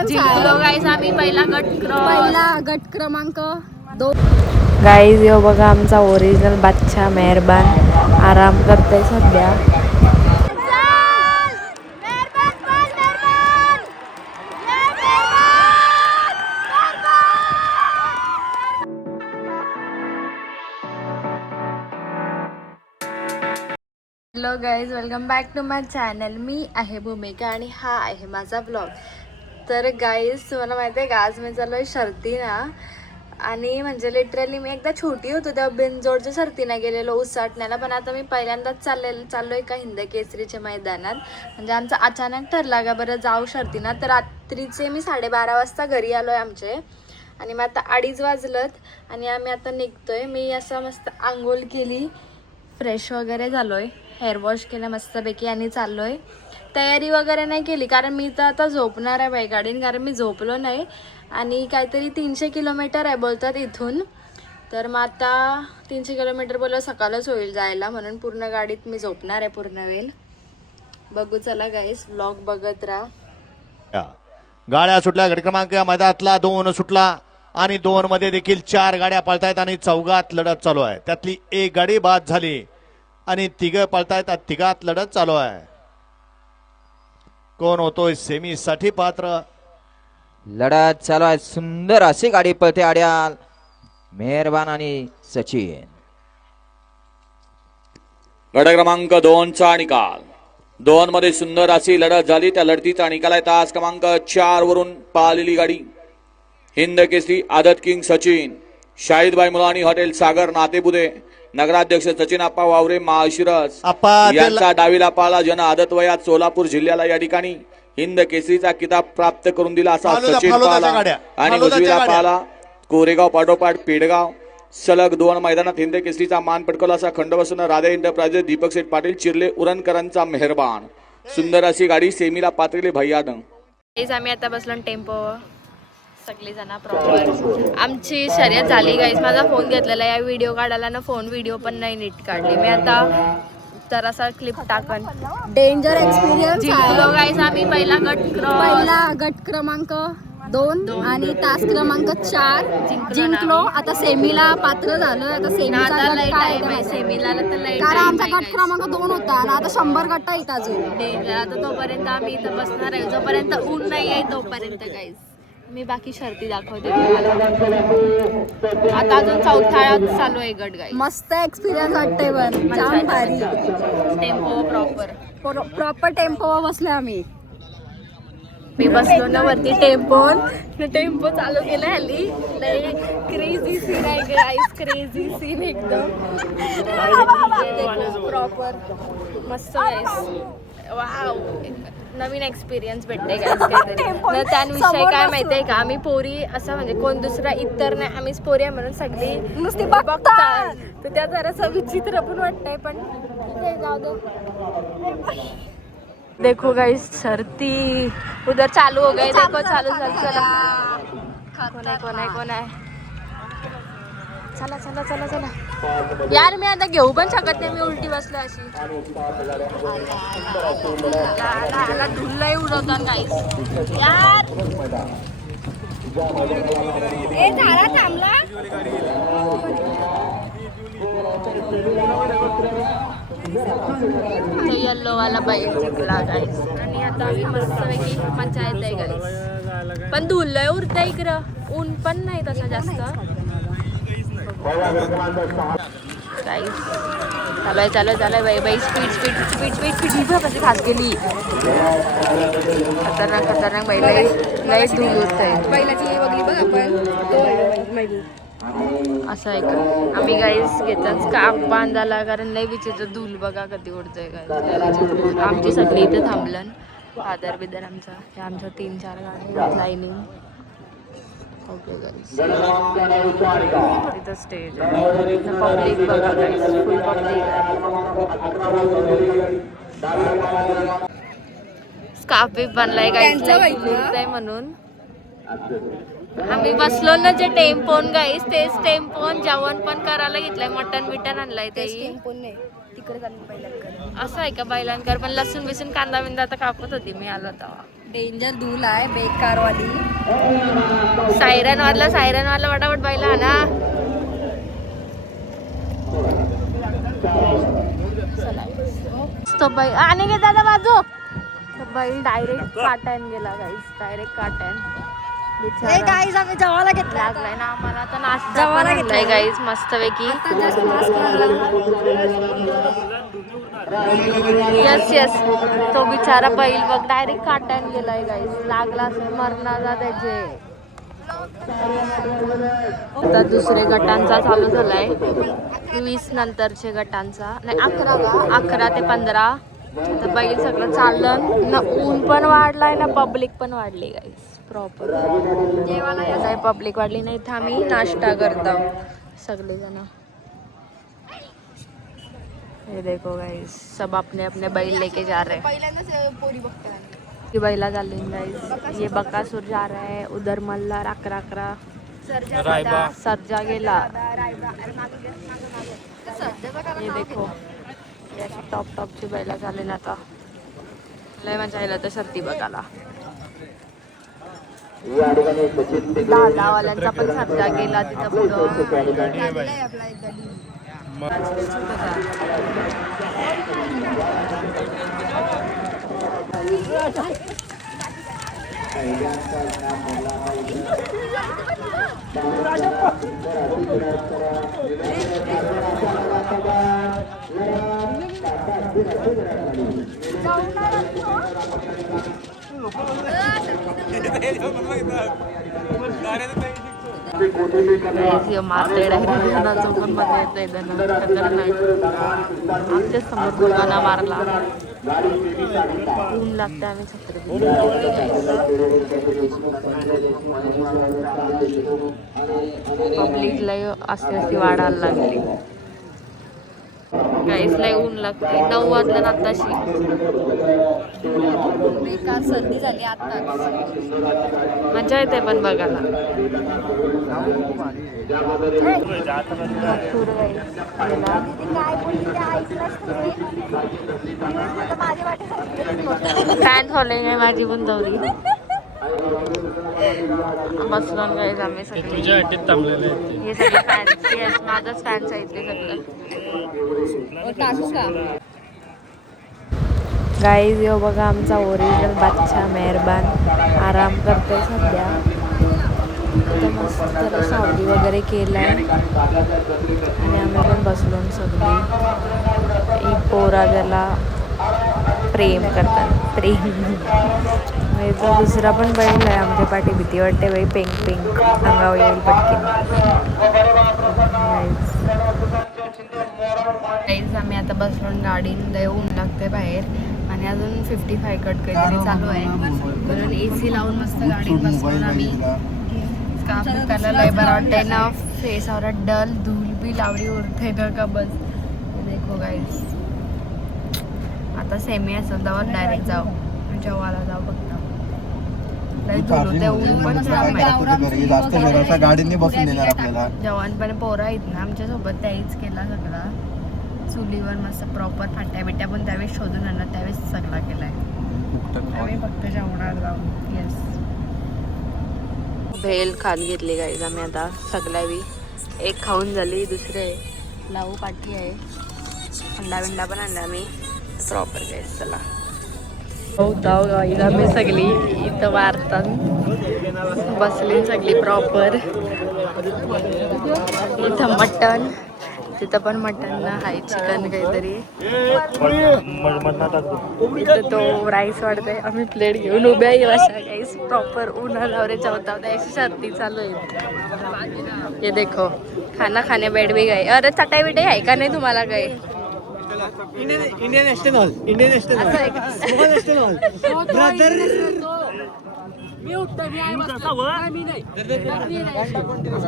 Experience जिंकलो गाईस आम्ही पहिला गट क्रमांक 2. गाईज यो बघा आमचा ओरिजिनल बादशाह मेहरबान आराम करतोय सध्या. Hello guys, welcome back to my channel. मी आहे भूमिका आणि हा आहे माझा ब्लॉग. तर गाईज तुम्हाला माहिती आहे का, आज मी चाललो आहे शर्तीना. आणि म्हणजे लिटरली मी एकदा छोटी होतो तेव्हा बिनजोडच्या शर्तीला गेलेलो उसाटण्याला, पण आता मी पहिल्यांदाच चाललो आहे का हिंद केसरीच्या मैदानात. म्हणजे आमचं अचानक ठरला का बरं जाऊ शर्तीना. तर रात्रीचे मी 12:30 वाजता घरी आलो आहे आमचे, आणि मग आता 2:30 वाजलत आणि आम्ही आता निघतोय. मी असं मस्त आंघोळ केली, फ्रेश वगैरे झालो आहे, हेअर वॉश केलं मस्तपैकी आणि चाललो आहे. तयारी वगैरे नाही केली कारण मी तर आता झोपणार आहे बाई गाडीने, कारण मी झोपलो नाही. आणि काहीतरी 300 किलोमीटर आहे बोलतात इथून. तर मग आता 300 किलोमीटर बोललं सकाळच होईल जायला, म्हणून पूर्ण गाडीत मी झोपणार आहे पूर्ण वेळ. बघू चला गाईस, व्लॉग बघत राहा. गाड्या सुटल्या. गट क्रमांक मैदानातला 2 सुटला आणि 2 मध्ये देखील 4 गाड्या पळतायत आणि चौघात लढत चालू आहे. त्यातली एक गाडी बाद झाली आणि 3 पळतायत. 3घात लढत चालू आहे. कोण होतोय सेमी साठी पात्र? लढत चालू आहे. सुंदर अशी गाडी पळते आड्याल मेहरबान आणि सचिन. गट क्रमांक 2चा निकाल. 2 मध्ये सुंदर अशी लढत झाली. त्या लढतीचा निकाल आहे तास क्रमांक 4 वरून पाहिलेली गाडी हिंद केसरी आदत किंग सचिन, शाहिदबाई मुलानी हॉटेल सागर नातेबुदे, नगराध्यक्ष सचिन आप्पा वावरे माळशिरस यांचा डावीला पाला जन आदत वयात सोलापूर जिल्ह्याला या ठिकाणी हिंद केसरीचा किताब प्राप्त करून दिला असा सचिन पाला. आणि उजवीला पाला कोरेगाव पाठोपाठ पेडगाव सलग 2 मैदानात हिंद केसरीचा मान पटकवला असा खंडबसून राधे एंटरप्राइजेस दीपक शेठ पाटील चिरले उरणकरांचा मेहरबान. सुंदर अशी गाडी सेमीला पात्रले भैयान. आम्ही आता बसलो टेम्पो सगळी जण प्रॉपर. आमची शर्यत झाली गाईस. माझा फोन घेतलेला या व्हिडिओ काढायला ना, फोन व्हिडिओ पण नाही नीट काढली मी. आता तर असा क्लिप टाकन. डेंजर एक्सपिरियन्स जिंकलो गाईस आम्ही पहिला गट क्रमांक 2 आणि तास क्रमांक 4 जिंकलो. आता सेमीला पात्र झालं. आता सेमीला सेमीला कारण आमचा गट क्रमांक 2 होता आणि आता 100 गट आहेत अजून. डेंजर. आता तोपर्यंत आम्ही इथं बसणार आहे, जोपर्यंत ऊन नाही आहे तोपर्यंत गाईस. मी बाकी शर्ती दाखवते तुम्हाला. आता अजून 4था चालू आहे गट गाईस. मस्त एक्सपिरियन्स वाटते, पण छान भारी. टेम्पो प्रॉपर टेम्पो बसले आम्ही. मी बसलो ना वरती टेम्पो चालू केलं हल्ली. लई क्रेझी सीन आहे गाईस, क्रेझी सीन एकदम प्रॉपर मस्त गाईस. वाव, नवीन एक्सपिरियन्स भेटते गाईस काहीतरी. त्याविषयी काय माहितीये का, आम्ही पोरी असं म्हणजे कोण दुसरा इतर नाही, आम्हीच पोरी आहे म्हणून सगळी नुसती बघतात. तर त्या जरासं विचित्र पण वाटतंय, पण जाऊ दे. देखो गाइस शर्ती उधर चालू हो गए. देखो चालू चला. कोण आहे चला यार. मी आता घेऊ पण शकत नाही, मी उलटी बसले अशी. धुल्लही उडवतात गाईस यार. झाला थांबला. येल्लो वाला बाईक जिंकला गाईस. आणि आता आम्ही मस्तपैकी मजा येते गाईस. पण धुल्लय उरतं इकडं, ऊन पण नाही तसं जास्त गाईस. चालू आहे बाई. स्पीड खास केली. खतरनाक बाई. लय धूल होत आहे. बैलाची वगैरे बघ आपण. असं आहे का. आम्ही गाईस घेतात स्कार्फ बांधायला, कारण लय विचित्र धूल बघा कधी उडतोय गाईस. आमची सगळी इथे थांबलं. आदर बिदर आमच्या 3-4 गाड्या लाईनिंग. ओके गाईस, तिथं स्टेज आहे. पब्लिक बघा गाईस, फुल पब्लिक आहे. स्कार्फ बी बनलाय गाईस म्हणून. आम्ही बसलो ना जे टेम्पोन गाईस, तेच टेम्पोन जेवण पण करायला घेतलंय. मटन आणलंय ते तिकडे असं आहे का बैलांकर. पण लसूण बिसून कांदा बिंदा आता कापत होती मी आलो तेव्हा. डेंजर धूल आहे बेकारवाली. सायरन वाजला फटाफट बैला ना. तो बैल आणि घे दादा बाजू. तो बैल डायरेक्ट काट्यान गेला गाईस, डायरेक्ट काट्यान. हे गाईज आम्ही जवाला घेतला लागलाय ना आम्हाला आता नाश्ता जवाला घेतलाय घेतलाय. गाईस मस्तपैकी. आता जस्ट मास्क लागला. यस तो बिचारा बैल बघ डायरेक्ट काट्यान गेलाय गाईस. लागला असेल मरणाचा त्याचे. आता दुसरे गटांचा चालू झालाय, 20 नंतरचे गटांचा नाही 11 ते 15. आता बैल सगळं चाललं ना. ऊन पण वाढलाय ना पब्लिक पण वाढली गाईस प्रॉपर. जेवायला पब्लिक वाढली नाही. इथं आम्ही नाश्ता करतो सगळेजण. ये देखो गाइस सब अपने अपने बैल लेके जा रहे हैं. ये बैला चालली गाइस. ये बकासूर जा रहा है उधर. मल्हार 11 सरजा गेला. ये देखो टॉपची बैला चालली ना. आता लय मजा आला तर शर्ती बघायला. दादावाल्यांचा पण सरजा गेला तिथं पुढं. मारते डायरेक्ट चौकन मध्ये येते. आमच्या समोर दोघांना मारला. ऊन लागते आम्ही छत्री. पब्लिक लय असते वाढायला लागली गाईस. लय ऊन लागते. 9 वाजल्या आताशी. बेकार सर्दी झाली आता. मजा येते पण बघायला. फॅन फॉलोइंग आहे माझी पण दौरी. बसलो गाईज आम्ही सगळे. हे सगळे फॅन्स. येस माझाच फॅन्स आहेत ते सगळं. गाईज यो बघा आमचा ओरिजिनल बादशाह मेहरबान आराम करतोय सध्या. तर मस्त त्याला सावली वगैरे केलाय आणि आम्ही पण बसलो सगळी. एक पोरा त्याला प्रेम करतात. प्रेम तो दुसरा पण बैल आहे आमच्या पाठी. भीती वाटते बाई. पिंक अंगावर येईल पटकन. आम्ही आता बसलो गाडीन. लय ऊन लागते बाहेर आणि अजून 55 कट काहीतरी चालू आहे म्हणून AC लावून मस्त गाडीत बसलो आम्ही. काम करायला लय बरं वाटतंय ना. फेसावर डल धूल बी लावली उरते ना का बस. देखो गाईस आता सेमी असेल तेव्हा डायरेक्ट जाऊ जेवायला जाऊ फक्त. ऊन पण गाडीने बसून देणार आपल्याला. जवान पण पोरं आहेत ना आमच्या सोबत. त्याहीच केला सगळा. चुलीवर मस्त प्रॉपर फाट्या बिट्या पण त्यावेळेस शोधून आणला. त्यावेळेस सगळा केलाय. आम्ही फक्त जेवणार जाऊ. येस भेल खात घेतली गाईज आम्ही आता सगळ्यावी. एक खाऊन झाली. दुसरे लावू पाठी आहे. अंडा पण आणला आम्ही प्रॉपर गाईज. चला जाऊ गाईज आम्ही सगळी इथं वारतात बसली सगळी प्रॉपर. इथं मटण तिथं पण मटण आहे. चिकन काहीतरी. इथं तो राईस वाढते. आम्ही प्लेट घेऊन उभ्या आहे अशा गाईस प्रॉपर. उन्हाळ्यावर चवतावता अशी सर्दी चालू आहे. ये देखो खाना खाने बैठ भी गए. अरे चटाई बिटाई आहे का नाही तुम्हाला काही. Indian national hall. Indian national hall.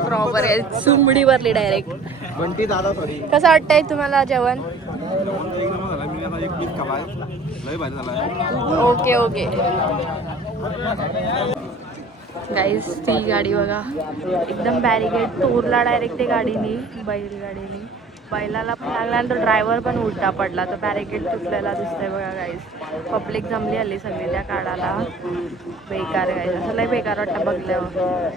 Proper आहे. सुंबडी भरली डायरेक्ट. बंटी दादा सॉरी. कसं वाटतंय तुम्हाला जेवण. ओके ओके गाईस. ती गाडी बघा एकदम बॅरिकेड तोरला डायरेक्ट ते गाडीनी बैलगाडीनी. बैलाला पण लागला आणि तो ड्रायव्हर पण उलटा पडला. तो बॅरिकेड तुटलेला दिसतंय बघा गाईस. पब्लिक जमली आली सगळी त्या काढाला. बेकार गाईस, असं लय बेकार वाटतं बघल्यावर.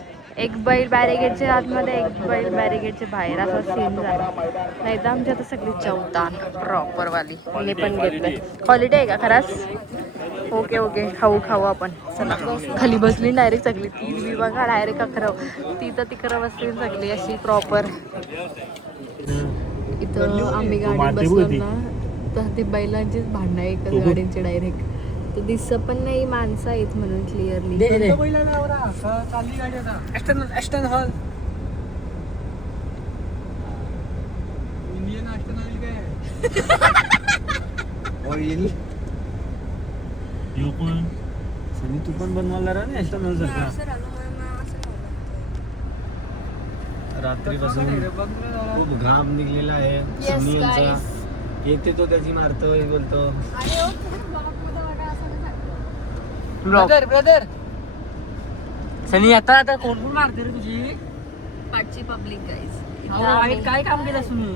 एक बैल बॅरिकेडच्या आतमध्ये, एक बैल बॅरिकेडच्या बाहेर, असा सीन झाला. नाही तर आमची आता सगळी चौतान प्रॉपरवाली. मी पण घेतलंय. क्वालिटी आहे का खराच? ओके ओके, खाऊ आपण. चला खाली बसली डायरेक्ट सगळी. ती बी बघा डायरेक्ट अकरव, ती तर तिकडं बसली सगळी अशी प्रॉपर. इथं आम्ही गाडी बसलो ना तर ते बैलांचीच भांडणं आहे एकच गाडींची डायरेक्ट. तो दिसत पण नाही माणसं आहेत म्हणून क्लिअरली. ऑइल सनी तू पण बनवायला ना एक्सटर्नल सगळं. रात्रीपासून खूप घाम निघलेला आहे सनी यांचा. येते तो त्याची मारतोय, बोलतो ब्रदर सनी आता आता कोण कोण मारते रे तुझी पाठची पब्लिक गाईज. काय काम केलं सुनी?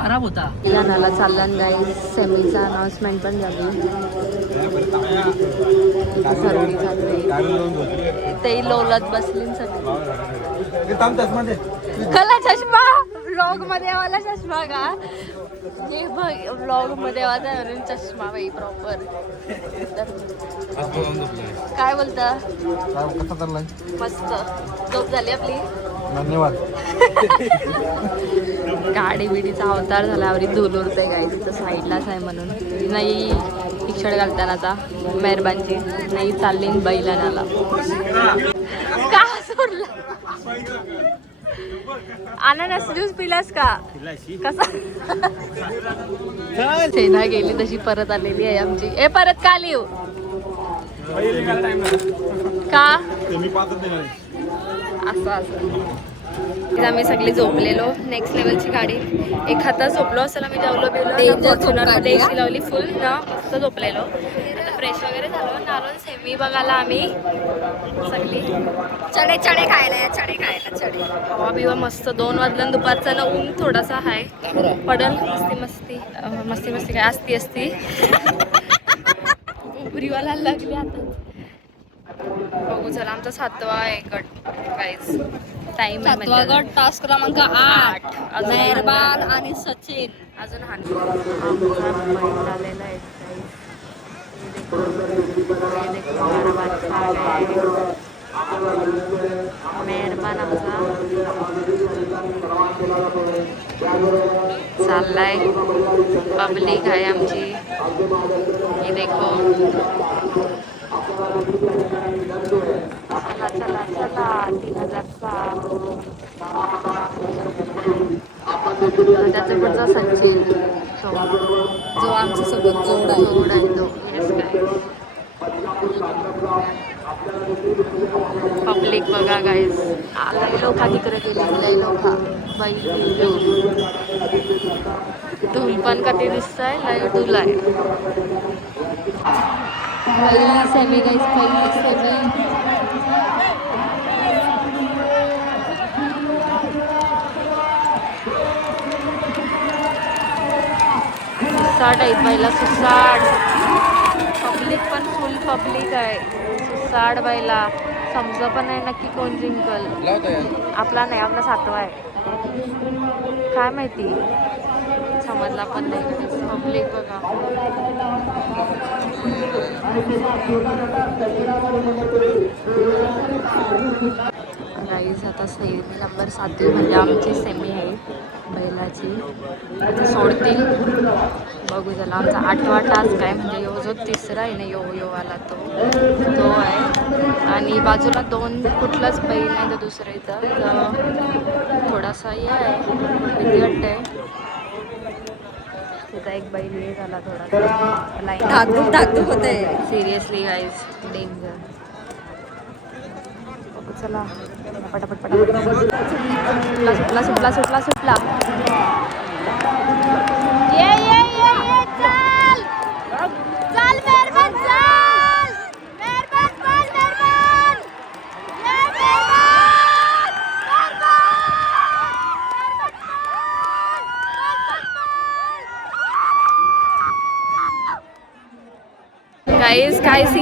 खराब होता. गाण्याला चालला गाईज. सेमीचा अनाउन्समेंट पण झाली. सर्दी चालली. ते लोलत बसली सगळी. कला चष्मा व्लॉग मध्ये वाला चष्मा का? हे बघ व्लॉग मध्ये वाजा म्हणून चष्मा बाई प्रॉपर. काय बोलता? मस्त झोप झाली आपली. धन्यवाद. गाडी बिडीचा अवतार झाल्यावर धूल उरते काय. तिथं साईडलाच आहे म्हणून नाही. टी शर्ट घालतानाचा मेहरबानची नाही चालली बैलानाला. का सोडला? अननस ज्यूस पिलास का? कसा? सेना गेली तशी परत आलेली आहे आमची. ए परत का लिहू का असं असं. आम्ही सगळी झोपलेलो. नेक्स्ट लेवलची गाडी. एक हातात झोपलो असेल आम्ही. जेवलो बिवलो फॉर्च्युनरमध्ये एसी लावली फुल ना. मस्त झोपलेलो. आता फ्रेश वगैरे झालो ना आलो. सेमी बघायला आम्ही सगळी. चणे खायला चणे. हवा बिवा मस्त. 2 वाजल्या दुपारचा ना. ऊन थोडासा आहे पडल. मस्ती काय असती उभरीवाला लागली आता. बघू चला आमचा 7वा आहे गट गाईज. टाइम 7वा गट टास्क क्रमांक 8. मेहरबान आणि सचिन. अजून आमचा आलेला आहे. मेहरबान आमचा चाललाय. पब्लिक आहे आमची. ये देखो. चला 3000. त्याच्या पुढचा सचिन जो आमच्या सोबत जोड आहे तो. येस काय पब्लिक बघा गाईज. लय लोका तिकडे गेले. लय लोका बैल धूल पण कधी दिसतंय. लय धूल आहे. पहिली सेमी गाईज. पहिली सेमी. सुसाट आहेत बैला. सुसाट. पब्लिक पण फुल पब्लिक आहे. सुसाट बैला. समजा पण नाही नक्की कोण जिंकल. आपला नाही. आपला 7वा आहे. काय माहिती समजला पण नाही. पब्लिक बघा. गाईज आता सेमी नंबर 7 म्हणजे आमची सेमी आहे बैलाची. आता सोडतील बघू झाला. आमचा 8वा टास्क आहे म्हणजे जो 3रा आहे ना यो आला तो आहे. आणि बाजूला 2 कुठलाच बैल नाही. तर दुसरं इथं थोडासा हे आहे. भीती वाटतंय. तिथं एक बैल हे झाला थोडासा लाईन धाकधूक होते. Seriously guys danger. चला पटापट सुटला. ये चल मेहरबान चल. मेहरबान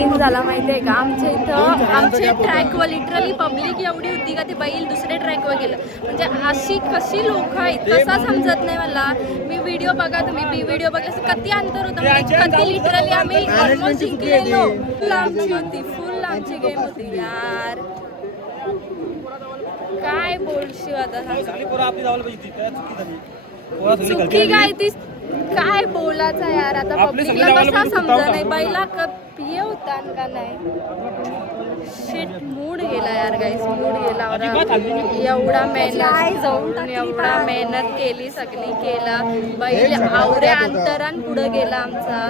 सीन झाला माहितीये का, आमच्या इथं आमच्या ट्रॅकवर लिटरली पब्लिक एवढी होती का ते बैल दुसऱ्या ट्रॅकवर गेलं. म्हणजे अशी कशी लोक आहेत कसा समजत नाही मला. मी व्हिडिओ बघा, तुम्ही व्हिडिओ बघला किती अंतर होतं, म्हणजे कधी लिटरली आम्ही ऑलमोस्ट जिंकलेलो. फुल आमची होती, फुल आमची गेम होती यार. काय बोलशील आता चुकी काय ती, काय बोलायचं यार आता पब्लिकला कसा समजा नाही. बैला हे होता का नाही. शिट, मूड गेला यार गाईस, मूड गेला. एवढा मेहनत केली, सगळी केला. बैल आवऱ्या अंतरान पुढे गेला आमचा.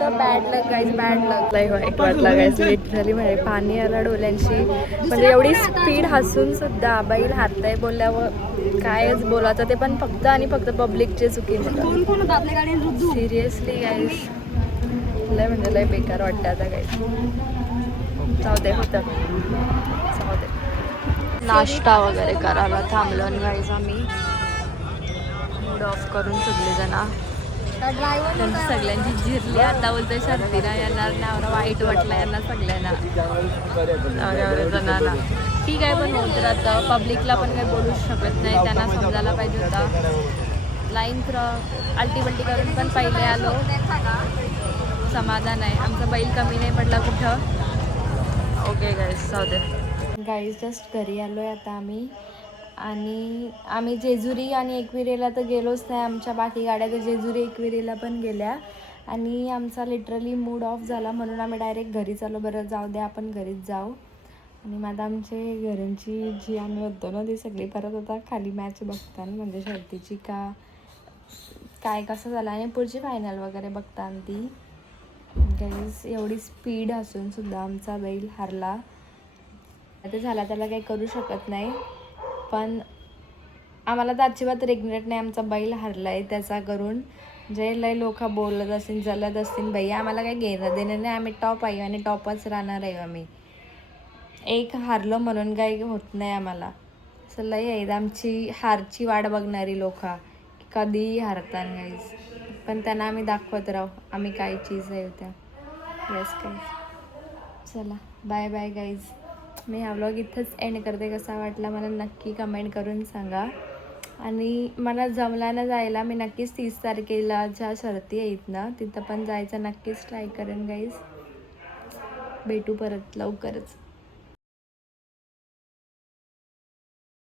तर बॅड लक गाईज, बॅड लक. वाईट वाटला गाईज लिटरली. म्हणजे पाणी आला डोळ्यांशी. म्हणजे एवढी स्पीड हसून सुद्धा बैल हारताय बोलल्यावर कायच बोलायचं. ते पण फक्त आणि फक्त पब्लिकची चुकी. सिरियसली गाईज लय म्हणजे लय बेकार वाटतं आता गाईज. जाऊ दे, होतं जाऊ दे. नाश्ता वगैरे करायला थांबलो आणि गाईज आम्ही मूड ऑफ करून सगळेजण सगळ्यांची जिरली. आता बोलतोय शर्तीला येणार नाही, वाईट वाटलं यांना सगळ्यांना जणांना. ठीक आहे, पण होत राहतं. पब्लिकला पण काही बोलू शकत नाही, त्यांना समजायला पाहिजे होता. लाईन अल्टीबल्टी करून पण पहिले आलो. समाधान आहे, आमचा बैल कमी नाही पडला कुठं. ओके गाईज, जाऊ दे. गाईज जस्ट घरी आलो आहे आता आम्ही. आणि आम्ही जेजुरी आणि एकविरेला तर गेलोच नाही. आमच्या बाकी गाड्या तर जेजुरी एकविरेला पण गेल्या. आणि आमचा लिटरली मूड ऑफ झाला म्हणून आम्ही डायरेक्ट घरीच आलो. बरं जाऊ द्या, आपण घरीच जाऊ. आणि माझा आमचे घरांची जी आम्ही होतो ना ती सगळी परत होता खाली मॅच बघताना, म्हणजे शर्तीची का काय कसं झालं आणि पुढची फायनल वगैरे बघताना ती. गाईज एवढी स्पीड असून सुद्धा आमचा बैल हारला. आता झाला, त्याला काही करू शकत नाही. पण आम्हाला तर अजिबात रिग्रेट नाही, आमचा बैल हारला आहे त्याचा करून. जे लय लोक बोलत असतील, जलत असतील, भैया आम्हाला काही घेणं देणं नाही. आम्ही टॉप आहे आणि टॉपच राहणार आहे. आम्ही एक हारलो म्हणून काही होत नाही आम्हाला. असं लय आहेत आमची हारची वाट बघणारी लोक, कधीही हारतात गाईज. पण त्यांना आम्ही दाखवत राहू आम्ही काय चीज आहे त्या. येस गाईज, चला बाय बाय गाईज. मी हा व्लॉग इथंच एंड करते. कसा वाटला मला नक्की कमेंट करून सांगा. आणि मला जमला ना जायला, मी नक्कीच 30 तारखेला ज्या शर्ती आहेत ना तिथं पण जायचं नक्कीच ट्राय करेन गाईज. भेटू परत लवकरच.